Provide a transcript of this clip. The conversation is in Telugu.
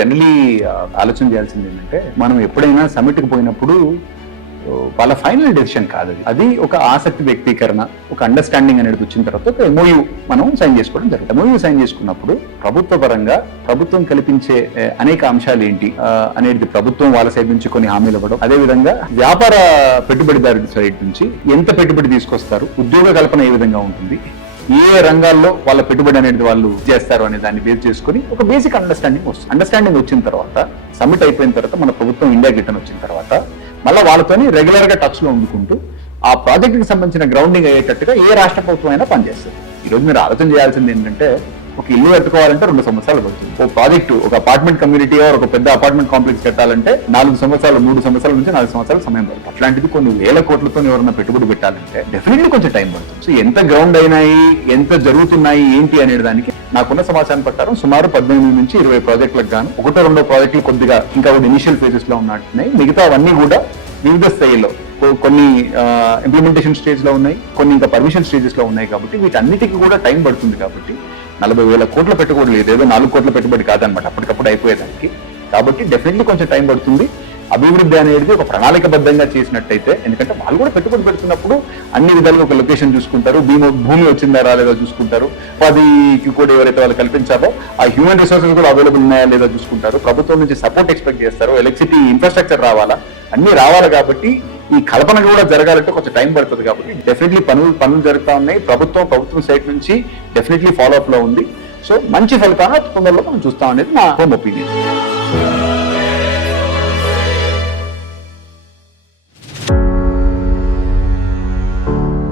జనరలీ ఆలోచన చేయాల్సింది ఏంటంటే, మనం ఎప్పుడైనా సమిట్కి పోయినప్పుడు వాళ్ళ ఫైనల్ డెసిషన్ కాదు అది ఒక ఆసక్తి వ్యక్తీకరణ, ఒక అండర్స్టాండింగ్ అనేది వచ్చిన తర్వాత ఒక MOU మనం సైన్ చేసుకోవడం జరుగుతుంది. MOU సైన్ చేసుకున్నప్పుడు ప్రభుత్వ పరంగా ప్రభుత్వం కల్పించే అనేక అంశాలు ఏంటి అనేది ప్రభుత్వం వాళ్ళ సైడ్ నుంచి కొన్ని హామీలు ఇవ్వడం, అదేవిధంగా వ్యాపార పెట్టుబడిదారుడి సైడ్ నుంచి ఎంత పెట్టుబడి తీసుకొస్తారు, ఉద్యోగ కల్పన ఏ విధంగా ఉంటుంది, ఏ రంగాల్లో వాళ్ళ పెట్టుబడి అనేది వాళ్ళు చేస్తారు అనే దాన్ని బేస్ చేసుకుని ఒక బేసిక్ అండర్స్టాండింగ్ వస్తుంది. అండర్స్టాండింగ్ వచ్చిన తర్వాత సమ్మిట్ అయిపోయిన తర్వాత మన ప్రభుత్వం ఇండియా రిటర్న్ వచ్చిన తర్వాత మళ్ళీ వాళ్ళతోని రెగ్యులర్ గా టచ్ లో ఉండుకుంటూ ఆ ప్రాజెక్ట్ కి సంబంధించిన గ్రౌండింగ్ అయ్యేటట్టుగా ఏ రాష్ట్ర ప్రభుత్వం అయినా పనిచేస్తుంది. ఈ రోజు మీరు ఆలోచన చేయాల్సింది ఏంటంటే, ఒక ఇల్లు కట్టుకోవాలంటే 2 సంవత్సరాలు పడుతుంది. ఒక ప్రాజెక్టు, ఒక అపార్ట్మెంట్ కమ్యూనిటీ ఒక పెద్ద అపార్ట్మెంట్ కాంప్లెక్స్ కట్టాలంటే 4 సంవత్సరాలు 3 సంవత్సరాల నుంచి 4 సంవత్సరాల సమయం పడుతుంది. అట్లాంటిది కొన్ని వేల కోట్లతో ఎవరైనా పెట్టుబడి పెట్టాలంటే డెఫినెట్లీ కొంచెం టైం పడుతుంది. సో ఎంత గ్రౌండ్ అయినాయి, ఎంత జరుగుతున్నాయి, ఏంటి అనే దానికి నాకున్న సమాచారం ప్రకారం సుమారు 18 నుంచి 20 ప్రాజెక్టులకు గాను 1-2 ప్రాజెక్టులు కొద్దిగా ఇంకా ఇనిషియల్ ఫేజెస్ లో ఉన్నట్టున్నాయి. మిగతా అవన్నీ కూడా వివిధ స్థాయిలో, కొన్ని ఇంప్లిమెంటేషన్ స్టేజ్ లో ఉన్నాయి, కొన్ని ఇంకా పర్మిషన్ స్టేజెస్ లో ఉన్నాయి. కాబట్టి వీటన్నిటికీ కూడా టైం పడుతుంది. కాబట్టి 40,000 కోట్ల పెట్టుబడి లేదు, ఏదో 4 కోట్ల పెట్టుబడి కాదనమాట అప్పటికప్పుడు అయిపోయేదానికి. కాబట్టి డెఫినెట్లీ కొంచెం టైం పడుతుంది. అభివృద్ధి అనేది ఒక ప్రణాళికబద్ధంగా చేసినట్టయితే, ఎందుకంటే వాళ్ళు కూడా పెట్టుబడి పెడుతున్నప్పుడు అన్ని విధాలుగా ఒక లొకేషన్ చూసుకుంటారు, భూమి వచ్చిందా రాలేదా చూసుకుంటారు, ఉపాధికి కూడా ఎవరైతే వాళ్ళు కల్పించారో ఆ హ్యూమన్ రిసోర్సెస్ కూడా అవైలబుల్ ఉన్నాయా లేదా చూసుకుంటారు, ప్రభుత్వం నుంచి సపోర్ట్ ఎక్స్పెక్ట్ చేస్తారు, ఎలక్ట్రిసిటీ ఇన్ఫ్రాస్ట్రక్చర్ రావాలా, అన్ని రావాలి. కాబట్టి ఈ కల్పన కూడా జరగాలంటే కొంచెం టైం పడుతుంది. కాబట్టి డెఫినెట్లీ పనులు జరుగుతూ ఉన్నాయి. ప్రభుత్వం సైడ్ నుంచి డెఫినెట్లీ ఫాలో అప్ లో ఉంది. సో మంచి ఫలితాన్ని తొందరలో మనం చూస్తాం అనేది నా హోమ్ ఒపీనియన్.